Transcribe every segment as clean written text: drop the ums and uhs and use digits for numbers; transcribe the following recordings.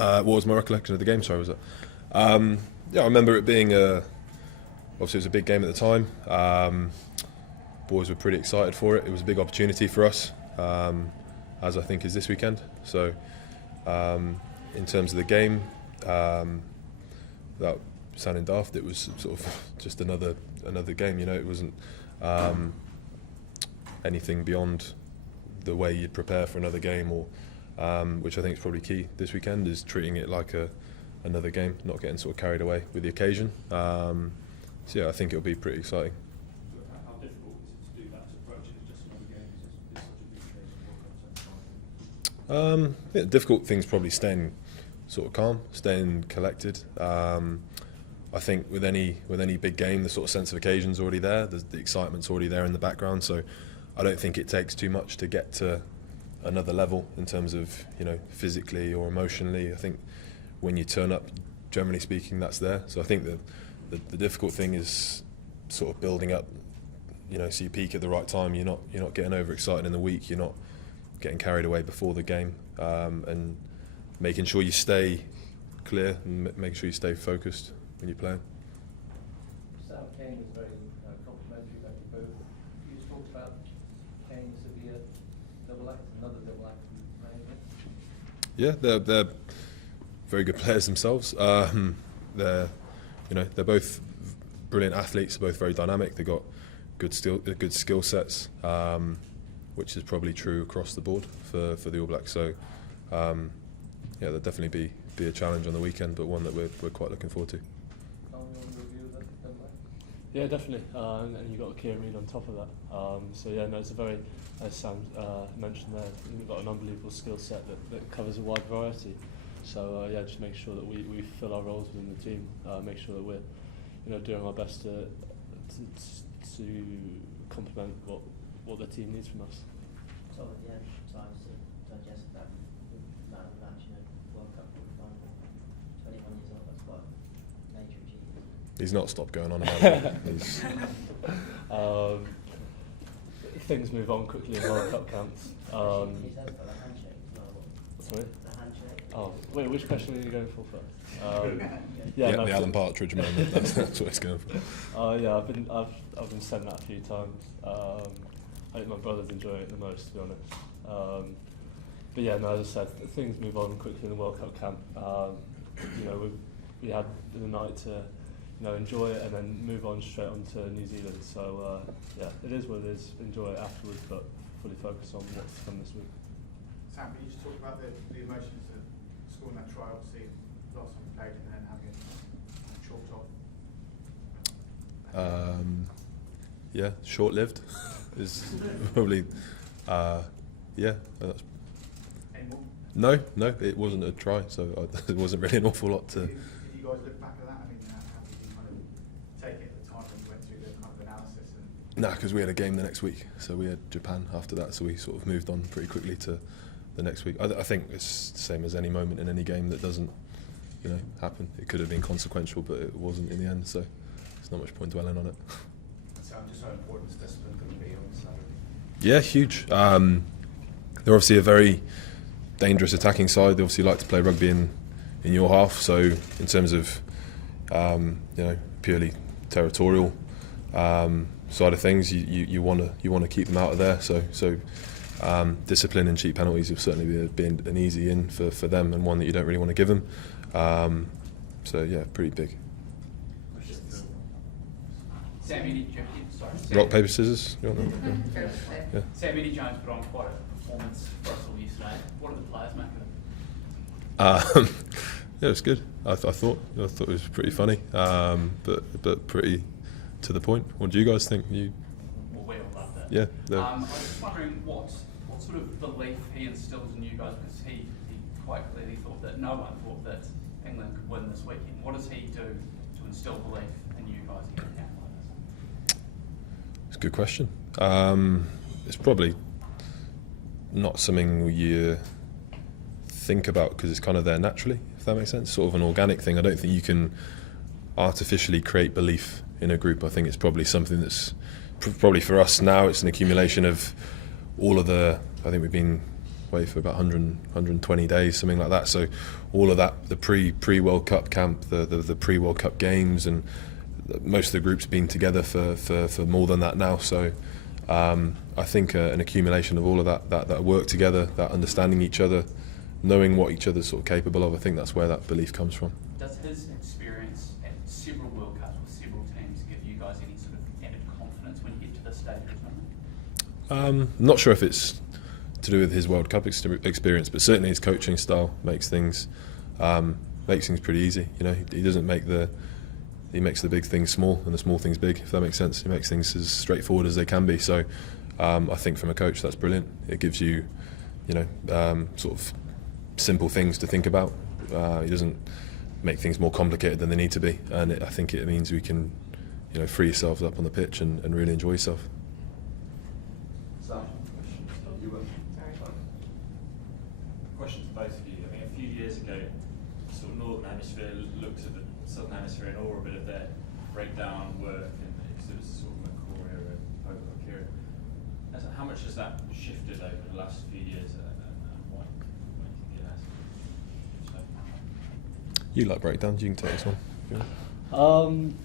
What was my recollection of the game? Sorry, was it? Yeah, I remember it being obviously it was a big game at the time. Boys were pretty excited for it. It was a big opportunity for us, as I think is this weekend. So, in terms of the game, without sounding daft, it was sort of just another game. You know, it wasn't anything beyond the way you'd prepare for another game, or which I think is probably key this weekend, is treating it like another game, not getting sort of carried away with the occasion. So yeah, I think it'll be pretty exciting. How difficult is it to do that, to approach it as just another game? It's such a big occasion. The difficult thing's probably staying sort of calm, staying collected. I think with any big game, the sort of sense of occasion's already there. The excitement's already there in the background. So I don't think it takes too much to get to another level in terms of, you know, physically or emotionally. I think when you turn up, generally speaking, that's there. So I think the difficult thing is sort of building up, you know, so you peak at the right time. You're not getting overexcited in the week. You're not getting carried away before the game, and making sure you stay clear and making sure you stay focused when you're playing. Sam Kane was very complimentary about you both. You just talked about Kane, Sevilla, another double act playing against. Yeah, they're very good players themselves. They're both brilliant athletes. They're both very dynamic. They've got good skill sets, which is probably true across the board for the All Blacks. So yeah, there'll definitely be a challenge on the weekend, but one that we're quite looking forward to. Yeah, definitely, and you've got Kieran Reid on top of that. So yeah, no, it's a very, as Sam mentioned there, we've got an unbelievable skill set that covers a wide variety. So yeah, just make sure that we fill our roles within the team. Make sure that we're, you know, doing our best to complement what the team needs from us. So at the end, time to digest that man of the match in a World Cup final. 21 years old, that's quite major achievement. He's not stopped going on about it. Things move on quickly in World Cup camps. He says about the handshake as well. Sorry? The handshake. Oh, wait, which question are you going for first? Yeah, no, the Alan Partridge moment. That's what it's going for. Yeah, I've been sent that a few times. I think my brothers enjoy it the most, to be honest. But yeah, no, as I said, things move on quickly in the World Cup camp. You know, we had the night to, you know, enjoy it and then move on straight on to New Zealand. So yeah, it is what it is. Enjoy it afterwards, but fully focus on what's to come this week. Sam, can you just talk about the emotions of scoring that try, obviously last time you played and then having it chalked off? Yeah, short-lived is probably. Yeah, that's. Any more? No, it wasn't a try, so it wasn't really an awful lot to. Did you guys look back at that? I mean, how did you kind of take it at the time when you went through the kind of analysis? Nah, because we had a game the next week, so we had Japan after that, so we sort of moved on pretty quickly to the next week. I think it's the same as any moment in any game that doesn't, you know, happen. It could have been consequential, but it wasn't in the end, so there's not much point dwelling on it. Sam, just how important is discipline going to be on Saturday? Yeah, huge. They're obviously a very dangerous attacking side. They obviously like to play rugby in your half. So in terms of you know, purely territorial side of things, you want to keep them out of there. So discipline and cheap penalties have certainly been an easy in for them, and one that you don't really want to give them. So yeah, pretty big. Rock, paper, scissors. You want to? Yeah. Sam Jones put on quite a performance for us all yesterday. What did the players make of it? Yeah, it was good. I thought it was pretty funny, but pretty to the point. What do you guys think? Well, we all loved it. Yeah. I was just wondering what sort of belief he instills in you guys, because he quite clearly thought that no one thought that England could win this weekend. What does he do to instill belief in you guys again like this? It's a good question. It's probably not something you think about because it's kind of there naturally, if that makes sense. Sort of an organic thing. I don't think you can artificially create belief in a group. I think it's probably something that's probably for us now. It's an accumulation of all of the. I think we've been away for about 120 days, something like that. So all of that, the pre World Cup camp, the pre World Cup games, and most of the group's been together for more than that now. So I think an accumulation of all of that work together, that understanding each other, knowing what each other's sort of capable of, I think that's where that belief comes from. Does his experience at several World Cups with several teams give you guys any sort of added confidence when you get to this stage of the tournament? Not sure if it's to do with his World Cup experience, but certainly his coaching style makes things pretty easy. You know, he doesn't make he makes the big things small and the small things big, if that makes sense. He makes things as straightforward as they can be. So I think from a coach that's brilliant. It gives you, sort of simple things to think about. He doesn't make things more complicated than they need to be, and I think it means we can, free yourselves up on the pitch and really enjoy yourself. Question to both of you. I mean, a few years ago, sort of Northern Hemisphere looked at the Southern Hemisphere and all a bit of their breakdown work, and it was sort of McCoy or Curry. How much has that shifted over the last few years, and what do you think it has? You like breakdowns, you can take this one.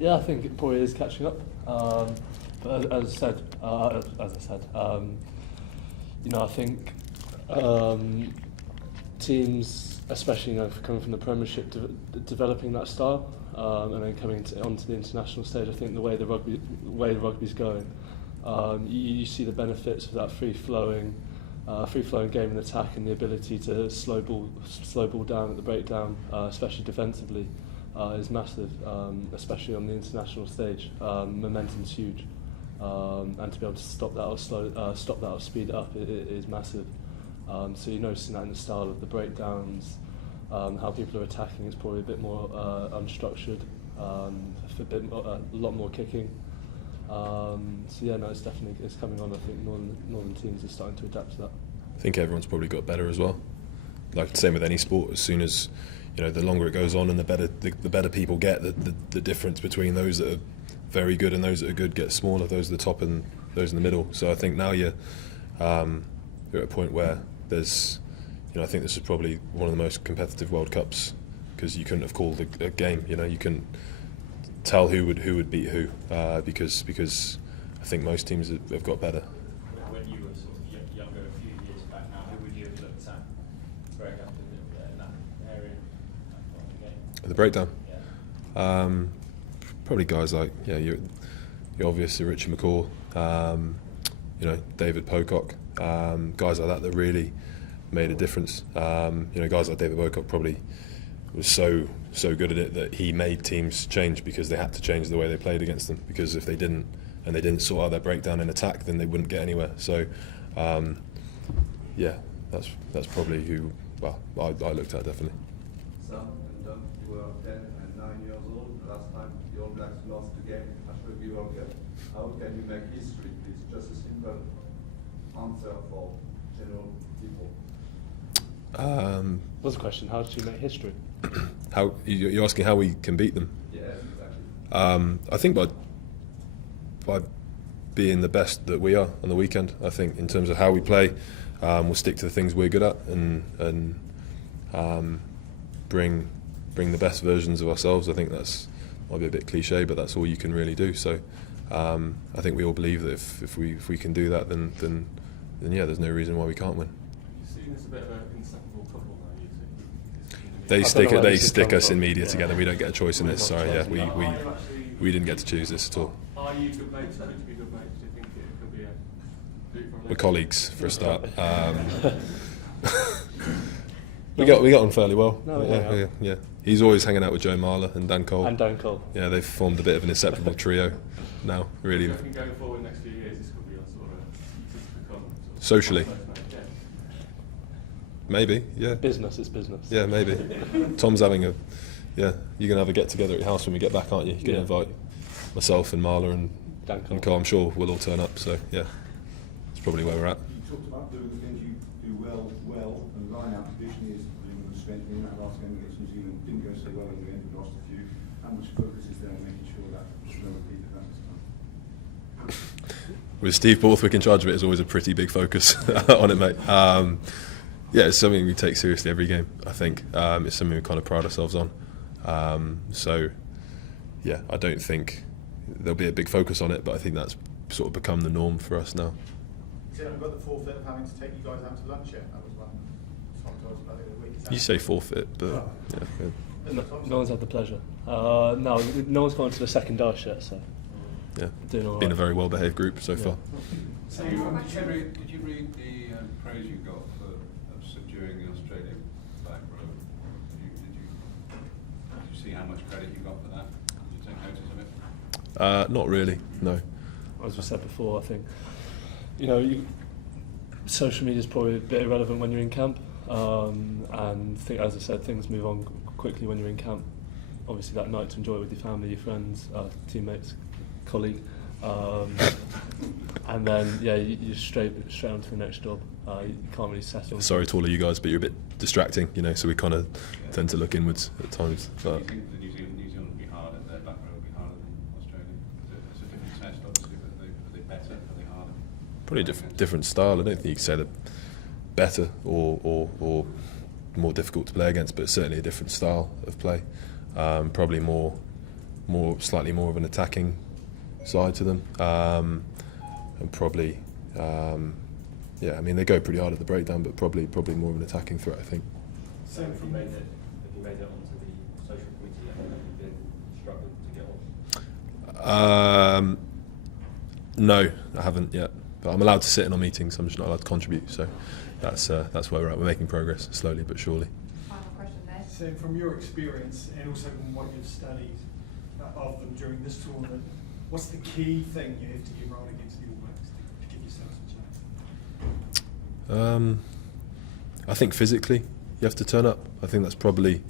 Yeah, I think it probably is catching up. But as I said, I think teams, especially coming from the Premiership, developing that style, and then coming onto the international stage. I think the way the rugby's going, you see the benefits of that free flowing game and attack, and the ability to slow ball down at the breakdown, especially defensively, is massive, especially on the international stage. Momentum's huge, and to be able to stop that or speed it up is massive. So you're noticing that in the style of the breakdowns, how people are attacking is probably a bit more unstructured, a lot more kicking. It's coming on. I think northern teams are starting to adapt to that. I think everyone's probably got better as well. Like same with any sport. As soon as the longer it goes on, and the better people get, the difference between those that are very good and those that are good gets smaller. Those at the top and those in the middle. So I think now you're at a point where there's, I think this is probably one of the most competitive World Cups, because you couldn't have called a game. You couldn't tell who would beat who, because I think most teams have got better. When you were sort of younger, a few years back now, who would you have looked at growing up in that area? The breakdown. Yeah. Probably guys like you're obvious, Richard McCaw, David Pocock, guys like that really made a difference. Guys like David Pocock probably was so good at it that he made teams change, because they had to change the way they played against them, because if they didn't, and they didn't sort out their breakdown and attack, then they wouldn't get anywhere. So that's probably who I looked at, definitely. Sam and Don, you were 10 and 9 years old. The last time the All Blacks lost the game at Rugby World Cup. How can you make history, please? Just a simple answer for general people. What's the question? How did you make history? How you're asking how we can beat them? Yeah, exactly. I think by being the best that we are on the weekend. I think in terms of how we play, we'll stick to the things we're good at and bring the best versions of ourselves. I think that's might be a bit cliche, but that's all you can really do. So I think we all believe that if we can do that, then there's no reason why we can't win. You've seen this a bit of an inseparable couple now, you two. They stick us in media together. We don't get a choice in this. Sorry, we didn't get to choose this at all. Are you good mates? Could you be good mates? Do you think it could be a fruitful We're relationship? colleagues for a start. We got on fairly well. No, Yeah. He's always hanging out with Joe Marler and Dan Cole. And Dan Cole. Yeah, they've formed a bit of an inseparable trio now. Really, Do you reckon going forward next few years, this could be a sort of become sort of Socially. close mate? Yeah. maybe. Yeah. Business is business. Yeah, maybe. Tom's having you're gonna have a get together at your house when we get back, aren't you? You're gonna invite myself and Marla and Dan Cole. Cole. I'm sure we'll all turn up. So yeah, that's probably where we're at. You talked about doing the things you do well, and line-out tradition is strengthening that last game against New Zealand. Didn't go so well in the end, we lost a few. How much focus is there on making sure that we don't repeat that this time? with Steve Borthwick in charge of it, is always a pretty big focus on it, mate. Yeah, it's something we take seriously every game. I think it's something we kind of pride ourselves on. So, yeah, I don't think there'll be a big focus on it, but I think that's sort of become the norm for us now. Has anyone got the forfeit of having to take you guys out to lunch yet? That was one Tom told us about the other week. You say forfeit, but yeah. No one's had the pleasure. No one's gone to the second dice yet, so Yeah, doing all been a right. very well-behaved group so far. So did you read the praise you got for subduing the Australian back row? Did you see how much credit you got for that? Did you take notice of it? Not really, no. As we said before, I think social media is probably a bit irrelevant when you're in camp, and as I said, things move on quickly when you're in camp. Obviously, that night to enjoy it with your family, your friends, teammates, colleague, and then you're straight on to the next job. You can't really settle. Sorry to all of you guys, but you're a bit distracting, so we kind of tend to look inwards at times. Do But you think the New Zealand will be harder, their back row will be harder than Australia? It's a different test, obviously, but are they better? Are they harder? probably different style. I don't think you could say they're better or more difficult to play against, but certainly a different style of play. Probably slightly more of an attacking side to them, and probably, I mean they go pretty hard at the breakdown, but probably more of an attacking threat, I think. So have you made it onto the social committee yet? Have you been struggling to get on? No, I haven't yet, but I'm allowed to sit in on meetings. I'm just not allowed to contribute, so that's where we're at. We're making progress slowly but surely. Final question there. So from your experience and also from what you've studied of them during this tournament, what's the key thing you have to get right against the All Blacks to give yourselves a chance? I think physically you have to turn up. I think that's probably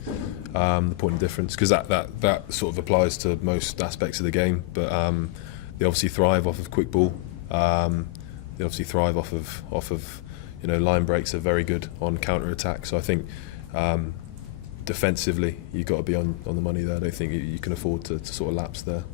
the point of difference, because that sort of applies to most aspects of the game, but they obviously thrive off of quick ball. They obviously thrive off of line breaks are very good on counter attack. So I think defensively you've got to be on the money there. I don't think you can afford to sort of lapse there.